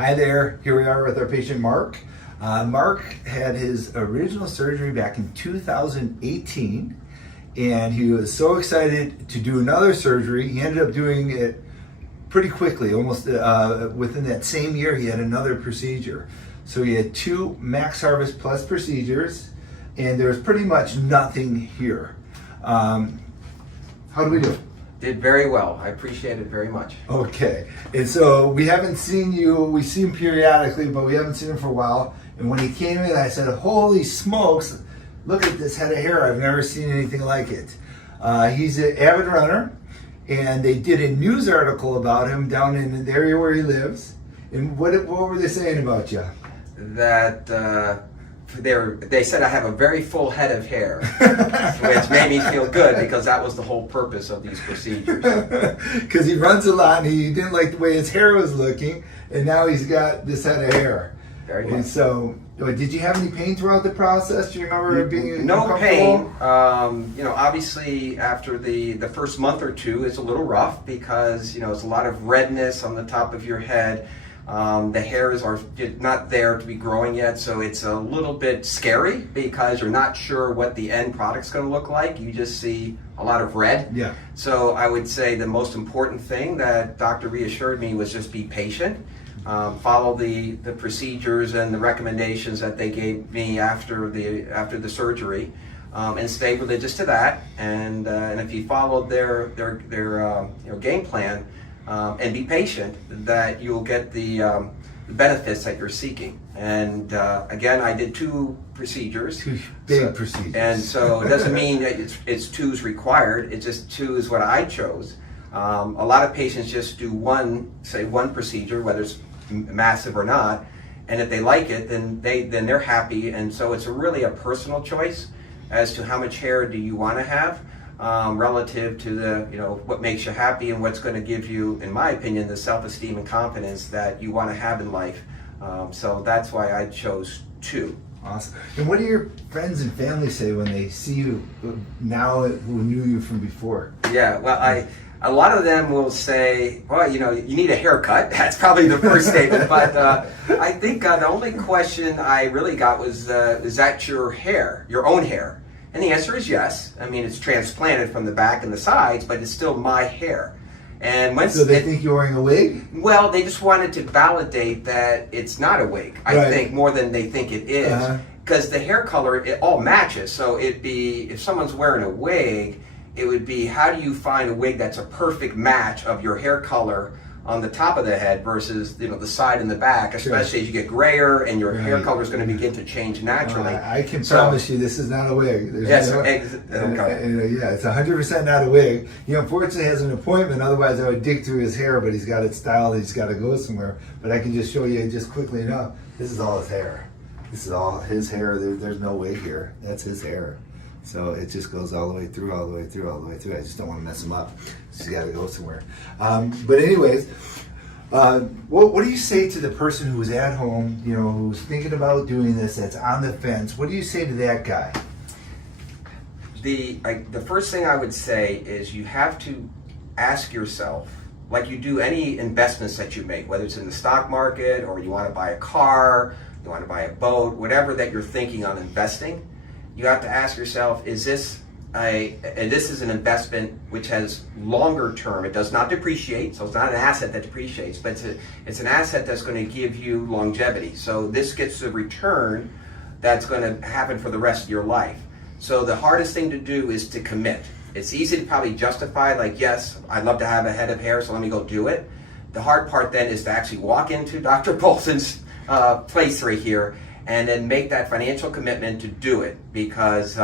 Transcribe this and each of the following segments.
Hi there, here we are with our patient Mark. Mark had his original surgery back in 2018 and he was so excited to do another surgery. He ended up doing it pretty quickly, almost within that same year he had another procedure. So he had 2 MaxHarvest Plus procedures and there was pretty much nothing here. How do we do? Did very well. I appreciate it very much. Okay, and so we haven't seen you, we see him periodically, but we haven't seen him for a while. And when he came in, I said, holy smokes, look at this head of hair. I've never seen anything like it. He's an avid runner, and they did a news article about him down in the area where he lives. And what were they saying about you? That they said I have a very full head of hair, which made me feel good because that was the whole purpose of these procedures. Because he runs a lot and he didn't like the way his hair was looking, and now he's got this head of hair. Very good. And so, did you have any pain throughout the process? Do you remember it being no pain? Obviously after the first month or two, it's a little rough because it's a lot of redness on the top of your head. The hairs are not there to be growing yet, so it's a little bit scary because you're not sure what the end product's going to look like. You just see a lot of red. Yeah. So I would say the most important thing that doctor reassured me was just be patient, follow the procedures and the recommendations that they gave me after the surgery, and stay religious to that. And if you followed their game plan. And be patient, that you'll get the benefits that you're seeking. And again, I did 2 procedures. 2 big procedures. And so it doesn't mean that it's 2's required, it's just 2 is what I chose. A lot of patients just do one procedure, whether it's massive or not, and if they like it, then they're happy. And so it's really a personal choice as to how much hair do you want to have. Relative to the what makes you happy and what's going to give you, in my opinion, the self-esteem and confidence that you want to have in life. So that's why I chose 2. Awesome. And what do your friends and family say when they see you now who knew you from before? Yeah, well, a lot of them will say, well, you need a haircut. That's probably the first statement. But I think the only question I really got was, is that your hair, your own hair? And the answer is yes. I mean, it's transplanted from the back and the sides, but it's still my hair. And so they think you're wearing a wig? Well, they just wanted to validate that it's not a wig. I think more than they think it is, because the hair color, it all matches. So it'd be, if someone's wearing a wig, it would be, how do you find a wig that's a perfect match of your hair color on the top of the head versus the side and the back, especially as you get grayer and your hair color is going to begin to change naturally. I can promise you this is not a wig. Yes, yeah, it's 100% not a wig. He unfortunately has an appointment, otherwise I would dig through his hair, but he's got it styled, he's got to go somewhere. But I can just show you just quickly enough, this is all his hair. This is all his hair, there's no wig here. That's his hair. So it just goes all the way through, all the way through, all the way through. I just don't want to mess him up. He's got to go somewhere. But anyways, what do you say to the person who's at home, who's thinking about doing this, that's on the fence? What do you say to that guy? The first thing I would say is you have to ask yourself, like you do any investments that you make, whether it's in the stock market or you want to buy a car, you want to buy a boat, whatever that you're thinking on investing, you have to ask yourself, is this is an investment which has longer term. It does not depreciate, so it's not an asset that depreciates, but it's an asset that's going to give you longevity. So this gets a return that's going to happen for the rest of your life. So the hardest thing to do is to commit. It's easy to probably justify, like, yes, I'd love to have a head of hair, so let me go do it. The hard part then is to actually walk into Dr. Bolton's place right here and then make that financial commitment to do it, because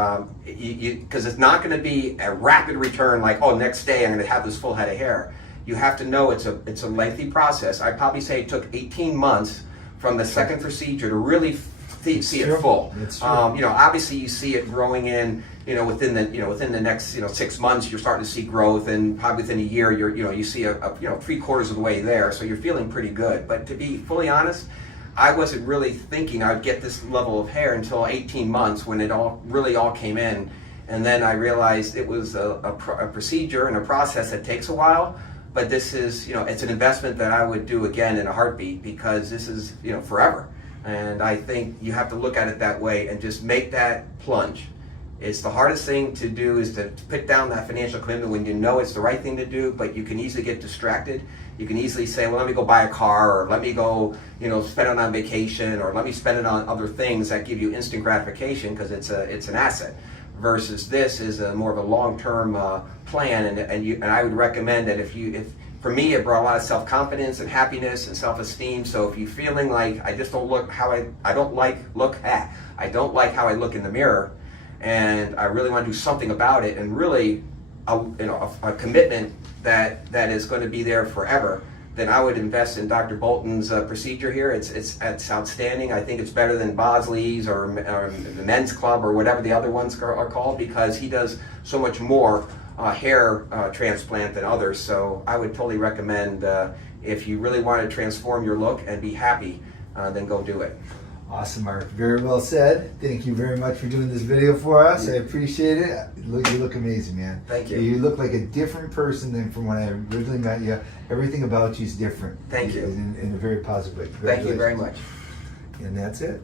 it's not going to be a rapid return like, oh, next day I'm going to have this full head of hair. You have to know it's a lengthy process. I'd probably say it took 18 months from the second procedure to really see it full. Obviously you see it growing in, within the next 6 months you're starting to see growth, and probably within a year you see a 3/4 of the way there, so you're feeling pretty good. But to be fully honest, I wasn't really thinking I'd get this level of hair until 18 months when it all came in. And then I realized it was a procedure and a process that takes a while, but this is, it's an investment that I would do again in a heartbeat, because this is, forever. And I think you have to look at it that way and just make that plunge. It's the hardest thing to do, is to put down that financial commitment when you know it's the right thing to do, but you can easily get distracted. You can easily say, well, let me go buy a car, or let me go, spend it on vacation, or let me spend it on other things that give you instant gratification, because it's an asset. Versus this is more of a long-term plan, and I would recommend that if for me, it brought a lot of self-confidence and happiness and self-esteem. So if you're feeling like I just don't look how I don't like how I look in the mirror, and I really want to do something about it, and really a commitment that is going to be there forever, then I would invest in Dr. Bolton's procedure here. It's outstanding. I think it's better than Bosley's or the Men's Club or whatever the other ones are called, because he does so much more hair transplant than others. So I would totally recommend, if you really want to transform your look and be happy, then go do it. Awesome, Mark. Very well said. Thank you very much for doing this video for us. I appreciate it. You look amazing, man. Thank you. You look like a different person than from when I originally met you. Everything about you is different. Thank you. In a very positive way. Thank you very much. And that's it.